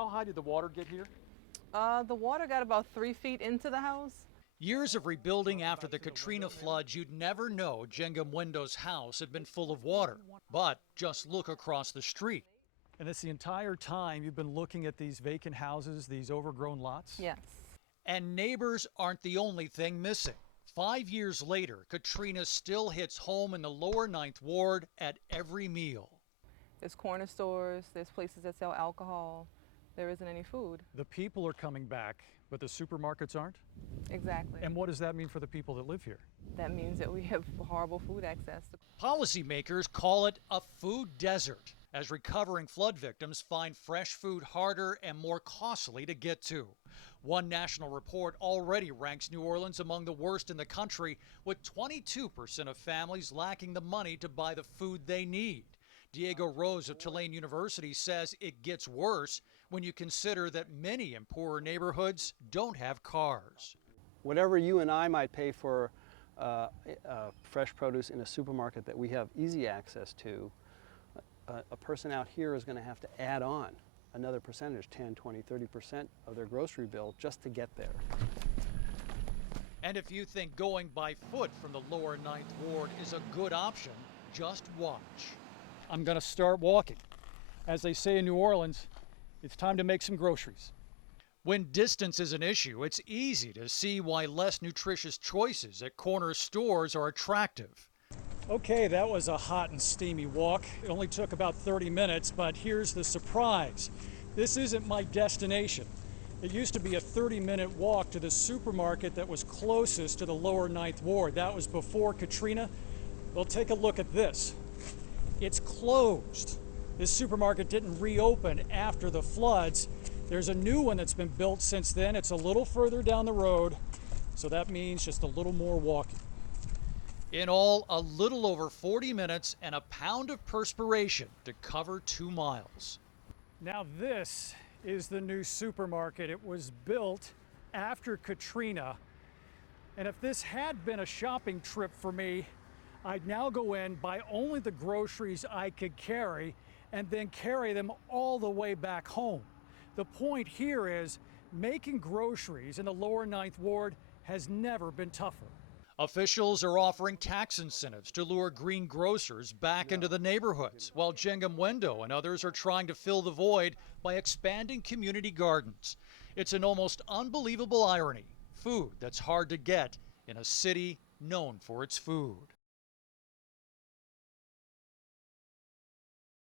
How high did the water get here? The water got about 3 feet into the house. Years of rebuilding after the Katrina floods, you'd never know Jengam Wendo's house had been full of water. But just look across the street. And that's the entire time you've been looking at these vacant houses, these overgrown lots? Yes. And neighbors aren't the only thing missing. 5 years later, Katrina still hits home in the lower 9th Ward at every meal. There's corner stores, there's places that sell alcohol. There isn't any food. The people are coming back, but the supermarkets aren't? Exactly. And what does that mean for the people that live here? That means that we have horrible food access. Policymakers call it a food desert, as recovering flood victims find fresh food harder and more costly to get to. One national report already ranks New Orleans among the worst in the country, with 22% of families lacking the money to buy the food they need. Diego Rose of Tulane University says it gets worse when you consider that many in poorer neighborhoods don't have cars. Whatever you and I might pay for fresh produce in a supermarket that we have easy access to, a person out here is going to have to add on another percentage, 10, 20, 30% of their grocery bill just to get there. And if you think going by foot from the lower 9th Ward is a good option, just watch. I'm going to start walking. As they say in New Orleans, it's time to make some groceries. When distance is an issue, it's easy to see why less nutritious choices at corner stores are attractive. Okay, that was a hot and steamy walk. It only took about 30 minutes, but here's the surprise. This isn't my destination. It used to be a 30-minute walk to the supermarket that was closest to the lower 9th Ward. That was before Katrina. Well, take a look at this. It's closed. This supermarket didn't reopen after the floods. There's a new one that's been built since then. It's a little further down the road, so that means just a little more walking. In all, a little over 40 minutes and a pound of perspiration to cover 2 miles. Now this is the new supermarket. It was built after Katrina. And if this had been a shopping trip for me, I'd now go in, buy only the groceries I could carry, and then carry them all the way back home. The point here is making groceries in the lower 9th Ward has never been tougher. Officials are offering tax incentives to lure green grocers back into the neighborhoods, while Jengam Wendo and others are trying to fill the void by expanding community gardens. It's an almost unbelievable irony, food that's hard to get in a city known for its food.